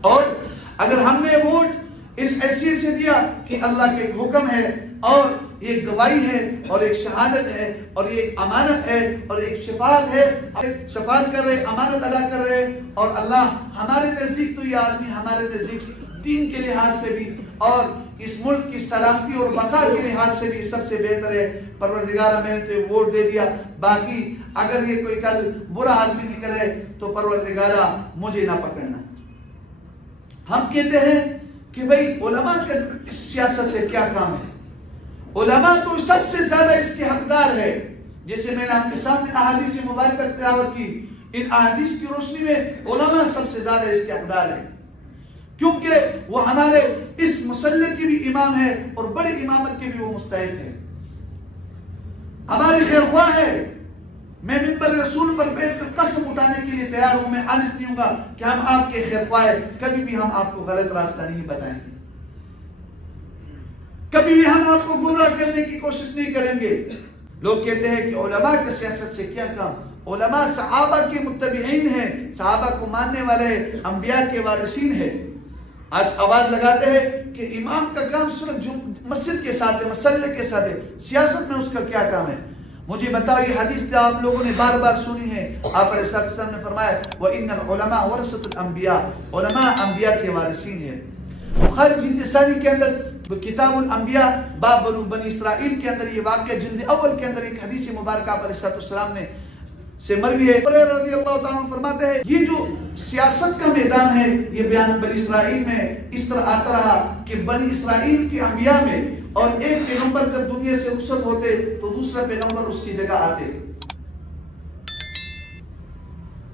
اور اگر ہم نے ووٹ اس حیثیت سے دیا کہ اللہ کے ایک حکم ہے اور یہ گواہی ہے اور ایک شہادت ہے اور یہ ایک امانت ہے اور ایک شفاعت ہے، شفاعت کر رہے، امانت ادا کر رہے، اور اللہ ہمارے نزدیک تو یہ آدمی ہمارے نزدیک دین کے لحاظ سے بھی اور اس ملک کی سلامتی اور بقا کے لحاظ سے بھی سب سے بہتر ہے، پروردگارہ میں نے تو ووٹ دے دیا، باقی اگر یہ کوئی کل برا آدمی نکلے تو پروردگارہ مجھے نہ پکڑنا۔ ہم کہتے ہیں کہ بھئی علماء کا اس سیاست سے کیا کام ہے؟ علماء تو سب سے زیادہ اس کے حقدار ہے، جیسے میں نے آپ کے سامنے احادیث مبارکہ تلاوت کی، ان احادیث کی روشنی میں علماء سب سے زیادہ اس کے حقدار ہیں، کیونکہ وہ ہمارے اس مسلح کے بھی امام ہے اور بڑے امامت کے بھی وہ مستحق ہے، ہمارے خیر خواہ ہے۔ میں منبر رسول پر بیٹھ کر قسم اٹھانے کے لیے تیار ہوں، میں حالف نہیں ہوں گا کہ ہم آپ کے خیر خواہ ہیں، کبھی بھی ہم آپ کو غلط راستہ نہیں بتائیں گے، کبھی بھی ہم آپ کو گمراہ کرنے کی کوشش نہیں کریں گے۔ لوگ کہتے ہیں کہ علماء کا سیاست سے کیا کام؟ علماء صحابہ کے متبعین ہیں، صحابہ کو ماننے والے انبیاء کے وارثین ہیں۔ آج آواز لگاتے ہیں کہ امام کا کام صرف مسجد کے ساتھ ہے، مسلح کے ساتھ ہے، سیاست میں اس کا کیا کام ہے؟ مجھے بتاؤ، یہ حدیث جو آپ لوگوں نے بار بار سنی ہے، آپ علیہ السلام نے فرمایا وَإِنَّ الْعُلَمَاءَ وَرَثَةُ الْأَنْبِيَاءِ، علماء انبیاء کے وارثین ہیں۔ بخاری جلد ثانی کے اندر کتاب الانبیاء باب بنی اسرائیل کے اندر یہ واقعہ جلد اول کے اندر ایک حدیث مبارکہ آپ علیہ السلام نے سے مروی ہے، رضی اللہ تعالیٰ عنہ فرماتے ہیں یہ جو سیاست کا میدان ہے یہ بیان بنی اسرائیل میں اس طرح آتا رہا کہ بنی اسرائیل کے انبیاء میں اور ایک پیغمبر جب دنیا سے رخصت ہوتے تو دوسرا پیغمبر اس کی جگہ آتے۔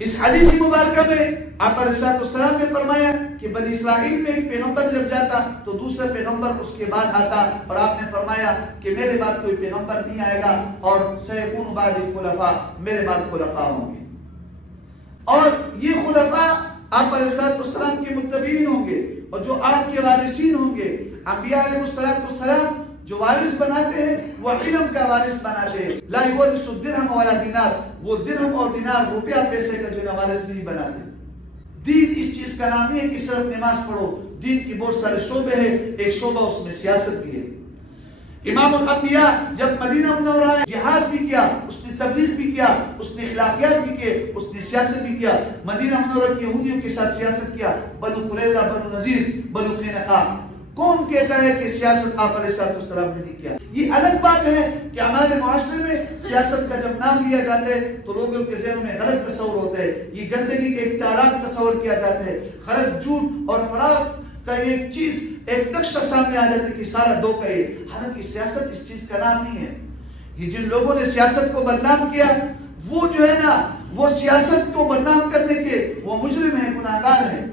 اس حدیث مبارکہ میں آپ علیہ السلام نے فرمایا کہ بنی اسرائیل میں ایک پیغمبر جب جاتا تو دوسرا پیغمبر اس کے بعد آتا، اور آپ نے فرمایا کہ میرے بعد کوئی پیغمبر نہیں آئے گا اور سیکون بعدی خلفاء، میرے بعد خلفاء ہوں گے، اور یہ خلفاء آپ علیہ السلام کے متبعین ہوں گے اور جو آپ کے وارثین ہوں گے۔ انبیاء علیہ السلام جو وارث بناتے ہیں وہ علم کا وارث بناتے ہیں، لا یورث الدرہم ولا دینار، وہ درہم اور دینار روپیہ پیسے کا جو وارث نہیں بناتے۔ دین اس چیز کا نام نہیں ہے کہ صرف نماز پڑھو، دین کی بہت سارے شعبے ہیں، ایک شعبہ اس میں سیاست بھی ہے۔ امام الانبیاء جب مدینہ منورہ آئے، جہاد بھی کیا، اس نے تبلیغ بھی کیا، اس نے اخلاقیات بھی کیے، اس نے سیاست بھی کیا، مدینہ منورہ کی یہودیوں کے ساتھ سیاست کیا، بنو قریظہ، بنو نذیر، بنو قینقاع۔ کون کہتا ہے کہ سیاست آپ علیہ السلام نے نہیں کیا؟ یہ الگ بات ہے کہ ہمارے معاشرے میں سیاست کا جب نام لیا جاتا ہے تو لوگوں کے ذہن میں غلط تصور ہوتا ہے، یہ گندگی کے اختیارات تصور کیا جاتا ہے، غلط جھوٹ اور فراغ کا ایک چیز ایک نقشہ سامنے آ جاتا ہے کہ سارا دو کا ہے، حالانکہ سیاست اس چیز کا نام نہیں ہے۔ یہ جن لوگوں نے سیاست کو بدنام کیا وہ جو ہے نا، وہ سیاست کو بدنام کرنے کے وہ مجرم ہیں، گناہگار ہیں۔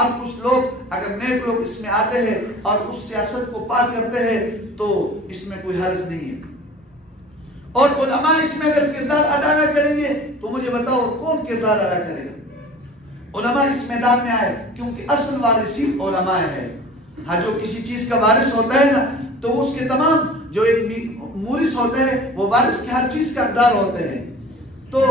اب کچھ لوگ اگر نیک لوگ اس میں آتے ہیں اور اس سیاست کو پار کرتے ہیں تو اس میں کوئی حرج نہیں ہے، اور علماء اس میں اگر کردار ادا نہ کریں گے تو مجھے بتاؤ کون کردار ادا کرے گا؟ علماء اس میدان میں آئے کیونکہ اصل وارثین علماء ہے۔ ہاں، جو کسی چیز کا وارث ہوتا ہے نا تو اس کے تمام جو ایک مورث ہوتے ہیں وہ وارث کے ہر چیز کا حقدار ہوتے ہیں۔ تو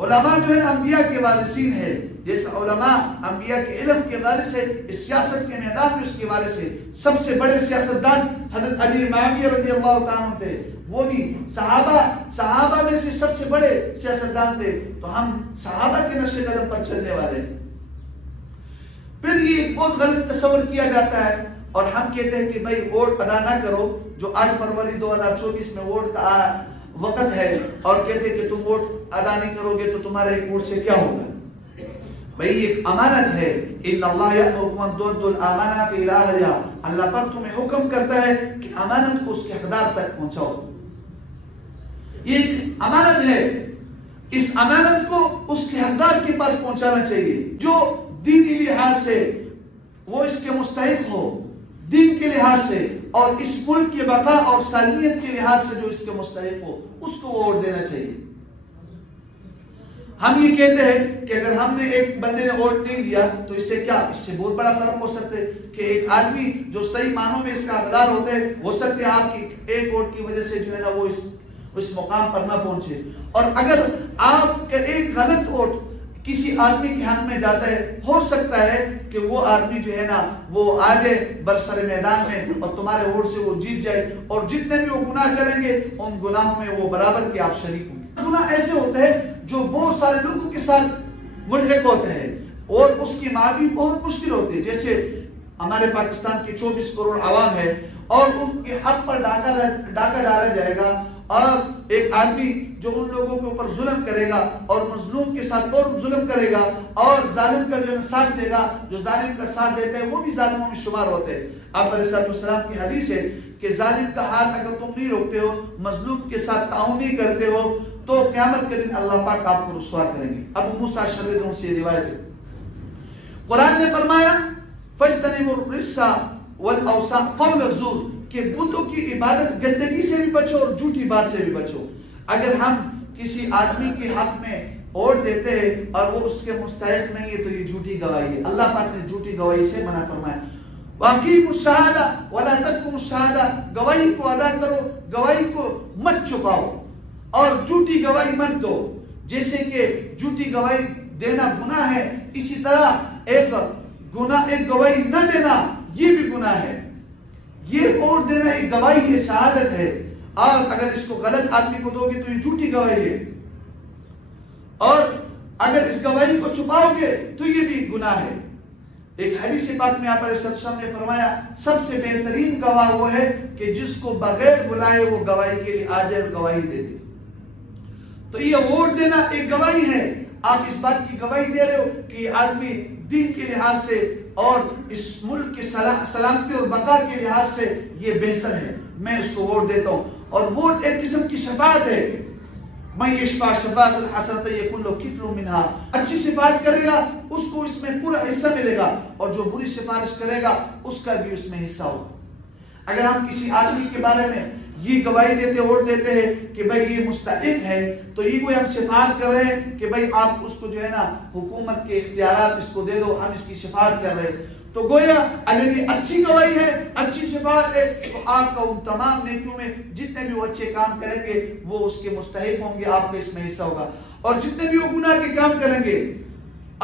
علماء جو ہے انبیاء کے وارثین ہے، جیسا علماء انبیاء کے علم کے وارث ہے، اس سیاست کے میدان میں اس کے وارث ہے۔ سب سے بڑے سیاستدان حضرت امیر معاویہ رضی اللہ تعالیٰ عنہ تھے، وہ بھی صحابہ میں سے سب سے بڑے سیاستدان تھے، تو ہم صحابہ کے نقش قدم پر چلنے والے ہیں۔ پھر یہ بہت غلط تصور کیا جاتا ہے اور ہم کہتے ہیں کہ بھائی ووٹ ادا نہ کرو، جو 8 فروری 2024 میں ووٹ کا وقت ہے، اور کہتے ہیں کہ تم ووٹ ادا نہیں کرو گے تو تمہارے ایک ووٹ سے کیا ہوگا؟ بھئی ایک امانت ہے، ان اللہ یأمرکم ان تؤدوا الامانات الی اہلہا، اللہ پاک تمہیں حکم کرتا ہے کہ امانت کو اس کے حقدار تک پہنچاؤ۔ یہ ایک امانت ہے، اس امانت کو اس کے حقدار کے پاس پہنچانا چاہیے، جو دینی لحاظ سے وہ اس کے مستحق ہو، دین کے لحاظ سے اور اس ملک کے بقا اور سالمیت کے لحاظ سے جو اس کے مستحق ہو اس کو ووٹ دینا چاہیے۔ ہم یہ کہتے ہیں کہ اگر ہم نے ایک بندے نے ووٹ نہیں دیا تو اس سے کیا، اس سے بہت بڑا فرق ہو سکتا ہے کہ ایک آدمی جو صحیح معنوں میں اس کا حقدار ہوتا ہے، ہو سکتے ہیں آپ کی ایک ووٹ کی وجہ سے جو ہے نا وہ اس مقام پر نہ پہنچے، اور اگر آپ کا ایک غلط ووٹ کسی آدمی کے حق میں جاتا ہے، ہو سکتا ہے کہ وہ آدمی جو ہے نا وہ آ جائے برسر میدان میں اور تمہارے ووٹ سے وہ جیت جائے، اور جتنے بھی وہ گناہ کریں گے ان گناہوں میں وہ برابر کے آپ شریک ہوں گے۔ گناہ ایسے ہوتے ہیں جو بہت سارے لوگوں کے ساتھ ملحق ہوتے ہیں اور اس کی معافی بہت مشکل ہوتی ہے، جیسے ہمارے پاکستان کے 24 کروڑ عوام ہے اور ان کے حق پر ڈاکہ ڈالا جائے گا، اور ایک آدمی جو ان لوگوں کے اوپر ظلم کرے گا اور مظلوم کے ساتھ اور ظلم کرے گا اور ظالم کا جو ساتھ دے گا، جو ظالم کا ساتھ دیتا ہے وہ بھی ظالموں میں شمار ہوتے ہیں۔ آپ علیہ السلام کی حدیث ہے کہ ظالم کا ہاتھ اگر تم نہیں روکتے ہو، مظلوم کے ساتھ تعاون نہیں کرتے ہو، تو قیامت کے دن اللہ پاک آپ کو رسوا کریں گے۔ ابو موسیٰ اشعری سے یہ روایت ہے۔ قرآن نے فرمایا فاجتنبوا الرجس والاوثان قول الزور، کہ بتوں کی عبادت گندگی سے بھی بچو اور جھوٹی بات سے بھی بچو۔ اگر ہم کسی آدمی کے حق میں ووٹ دیتے ہیں اور وہ اس کے مستحق نہیں ہے تو یہ جھوٹی گواہی ہے۔ اللہ پاک نے جھوٹی گواہی سے منع فرمایا۔ واقعی الشہادہ ولا تکتموا الشہادہ، گواہی کو ادا کرو، گواہی کو مت چھپاؤ اور جھوٹی گواہی مت دو۔ جیسے کہ جھوٹی گواہی دینا گناہ ہے، اسی طرح ایک گواہی نہ دینا یہ بھی گناہ ہے۔ یہ ووٹ دینا ایک گواہی ہے، شہادت ہے، اور اگر اس کو غلط آدمی کو دو گے تو یہ جھوٹی گواہی ہے، اور اگر اس گواہی کو چھپاؤ گے تو یہ بھی گناہ ہے۔ ایک حدیث پاک میں آپ علیہ السلام نے فرمایا سب سے بہترین گواہ وہ ہے کہ جس کو بغیر بلائے وہ گواہی کے لیے آ جائے اور گواہی دے دے۔ تو یہ ووٹ دینا ایک گواہی ہے، آپ اس بات کی گواہی دے رہے ہو کہ یہ آدمی دین کے لحاظ سے اور اس ملک کی سلامتی اور بقا کے لحاظ سے یہ بہتر ہے، میں اس کو ووٹ دیتا ہوں۔ اور ووٹ ایک قسم کی شفاعت ہے، میں یشفع شفاعۃ الحسنۃ یکن لہ کفل منها، اچھی شفاعت کرے گا اس کو اس میں پورا حصہ ملے گا، اور جو بری سفارش کرے گا اس کا بھی اس میں حصہ ہوگا۔ اگر ہم کسی آدمی کے بارے میں یہ گواہی دیتے ووٹ دیتے ہیں کہ بھائی یہ مستحق ہے، تو یہ کوئی ہم شفاعت کر رہے ہیں کہ بھائی آپ اس کو جو ہے نا حکومت کے اختیارات اس کو دے دو، ہم اس کی شفاعت کر رہے ہیں۔ تو گویا اگر یہ اچھی گواہی ہے، اچھی شفاعت ہے، تو آپ کا ان تمام نیکیوں میں جتنے بھی وہ اچھے کام کریں گے وہ اس کے مستحق ہوں گے، آپ کو اس میں حصہ ہوگا، اور جتنے بھی وہ گناہ کے کام کریں گے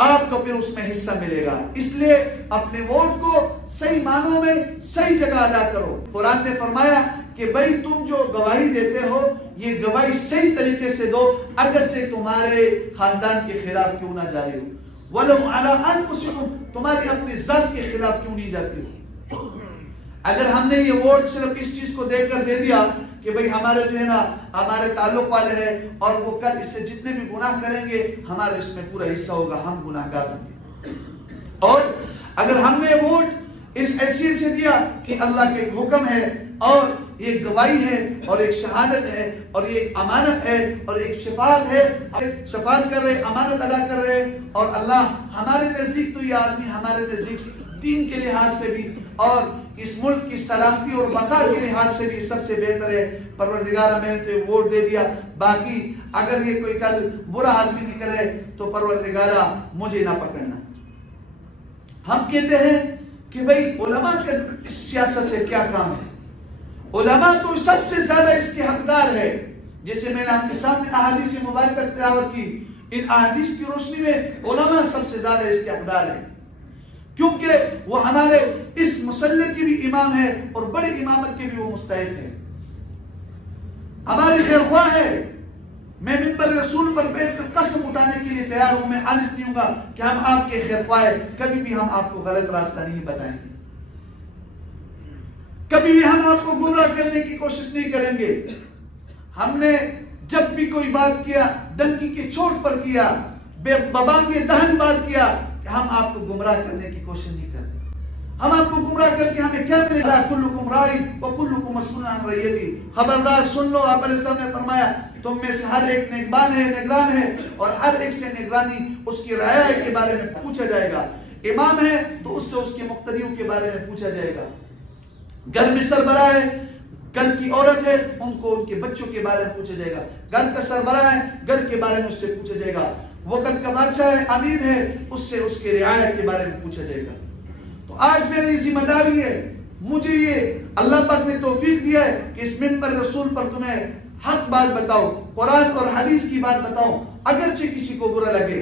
آپ کو پھر اس میں حصہ ملے گا۔ اس لیے اپنے ووٹ کو صحیح معنوں میں صحیح جگہ ادا کرو۔ قرآن نے فرمایا کہ بھائی تم جو گواہی دیتے ہو یہ گواہی صحیح طریقے سے دو، اگرچہ تمہارے خاندان کے خلاف کیوں نہ جاری ہو، وَلَوْ عَلَىٰ أَنفُسِكُمْ، تمہاری اپنی ذات کے خلاف کیوں نہیں جاتی ہو۔ اگر ہم نے یہ ووٹ صرف اس چیز کو دیکھ کر دے دیا کہ بھئی ہمارے جو ہے نا ہمارے تعلق والے ہیں اور وہ کل اس سے جتنے بھی گناہ کریں گے ہمارے اس میں پورا حصہ ہوگا، ہم گناہ گار ہوں گے۔ اور اگر ہم نے ووٹ اس حیثیت سے دیا کہ اللہ کے ایک حکم ہے اور ایک گواہی ہے اور ایک شہادت ہے اور ایک امانت ہے اور ایک شفاعت ہے، شفاعت کر رہے، امانت ادا کر رہے، اور اللہ ہمارے نزدیک تو یہ آدمی ہمارے نزدیک دین کے لحاظ سے بھی اور اس ملک کی سلامتی اور بقا کے لحاظ سے بھی سب سے بہتر ہے، پروردگارہ میں نے تو ووٹ دے دیا، باقی اگر یہ کوئی کل برا آدمی نکلے تو پروردگارہ مجھے نہ پکڑنا۔ ہم کہتے ہیں کہ بھئی علماء کے اس سیاست سے کیا کام ہے؟ علماء تو سب سے زیادہ اس کے حقدار ہے، جیسے میں نے آپ کے سامنے احادیث مبارکہ تلاوت کی، ان احادیث کی روشنی میں علماء سب سے زیادہ اس کے حقدار ہیں، کیونکہ وہ ہمارے اس مسلح کی بھی امام ہے اور بڑی امامت کے بھی وہ مستحق ہے، ہمارے خیر خواہ ہے۔ میں منبر رسول پر بیٹھ کر قسم اٹھانے کے لیے تیار ہوں، میں حالف نہیں ہوں گا کہ ہم آپ کے خیر خواہ ہیں، کبھی بھی ہم آپ کو غلط راستہ نہیں بتائیں گے، کبھی بھی ہم آپ کو گمراہ کرنے کی کوشش نہیں کریں گے۔ ہم نے جب بھی کوئی بات کیا ڈنکی کے چوٹ پر کیا، ببانگ دہن بات کیا کہ ہم آپ کو گمراہ کرنے کی کوشش نہیں کرتے۔ ہم آپ کو گمراہ کر کے ہمیں کیا ملے گا؟ کلکم رائی وکلکم مسئول عن رعیتہ، خبردار سن لو، آپ علیہ السلام نے فرمایا تم میں سے ہر ایک نگبان ہے، نگران ہے، اور ہر ایک سے نگرانی اس کی رعایا کے بارے میں پوچھا جائے گا۔ امام ہے تو اس سے اس کے مقتدیوں کے بارے میں پوچھا جائے گا، گھر میں سربراہ ہے، گھر کی عورت ہے، ان کو ان کے بچوں کے بارے میں پوچھا جائے گا، گھر کا سربراہ ہے، گھر کے بارے میں اس سے پوچھا جائے گا، وقت کا بادشاہ ہے، امیر ہے، اس سے اس کے رعایت کے بارے میں پوچھا جائے گا۔ تو آج میری ذمہ داری ہے، مجھے یہ اللہ پاک نے توفیق دیا ہے کہ اس منبر رسول پر تمہیں حق بات بتاؤ، قرآن اور حدیث کی بات بتاؤ، اگرچہ کسی کو برا لگے،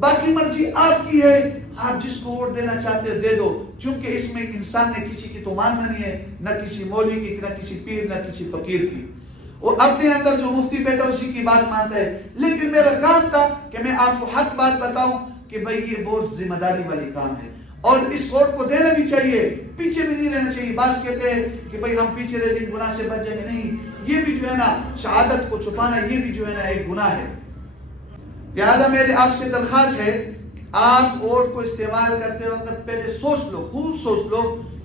باقی مرضی آپ کی ہے، آپ جس کو ووٹ دینا چاہتے ہو دے دو، چونکہ اس میں انسان نے کسی کی تو ماننا نہیں ہے، نہ کسی مولوی کی، نہ کسی پیر، نہ کسی فقیر کی۔ وہ اپنے اندر جو مفتی بیٹا اسی کی بات مانتا ہے، لیکن میرا کام تھا کہ میں آپ کو حق بات بتاؤں کہ بھئی یہ بہت ذمہ داری والی کام ہے، اور اس ووٹ کو دینا بھی چاہیے، پیچھے بھی نہیں رہنا چاہیے۔ بعض کہتے ہیں کہ بھئی ہم پیچھے رہ جائیں گناہ سے بچ جائیں گے، نہیں، یہ بھی جو ہے نا شہادت کو چھپانا، یہ بھی جو ہے نا ایک گناہ ہے۔ لہذا میرے آپ سے درخواست ہے، آپ ووٹ کو استعمال کرتے وقت پہلے سوچ لو، خوب سوچ لو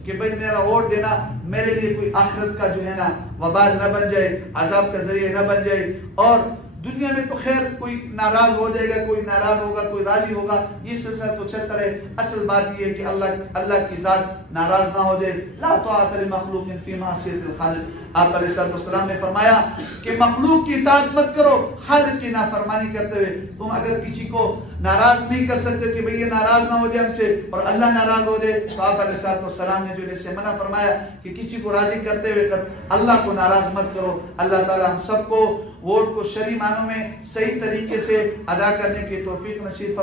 کہ بھئی میرا ووٹ دینا میرے لیے کوئی آخرت کا جو ہے نا وبال نہ بن جائے، عذاب کا ذریعہ نہ بن جائے، اور دنیا میں تو خیر کوئی ناراض ہو جائے گا، کوئی ناراض ہوگا، کوئی راضی ہوگا، یہ سلسلہ تو چلتا رہے۔ اصل بات یہ ہے کہ اللہ کی ذات ناراض نہ ہو جائے۔ لا طاعت لمخلوق فی معصیت الخالق۔ آپ علیہ السلام نے فرمایا کہ مخلوق کی اطاعت مت کرو خالق کی نافرمانی کرتے ہوئے۔ تم اگر کسی کو ناراض نہیں کر سکتے کہ بھئی یہ ناراض نہ ہو جائے ہم سے اور اللہ ناراض ہو جائے، تو آپ علیہ السلام نے جو اس سے منع فرمایا کہ کسی کو راضی کرتے ہوئے اللہ کو ناراض مت کرو۔ اللہ تعالی ہم سب کو ووٹ کو شرعی معنوں میں صحیح طریقے سے ادا کرنے کی توفیق نصیب فرمائے۔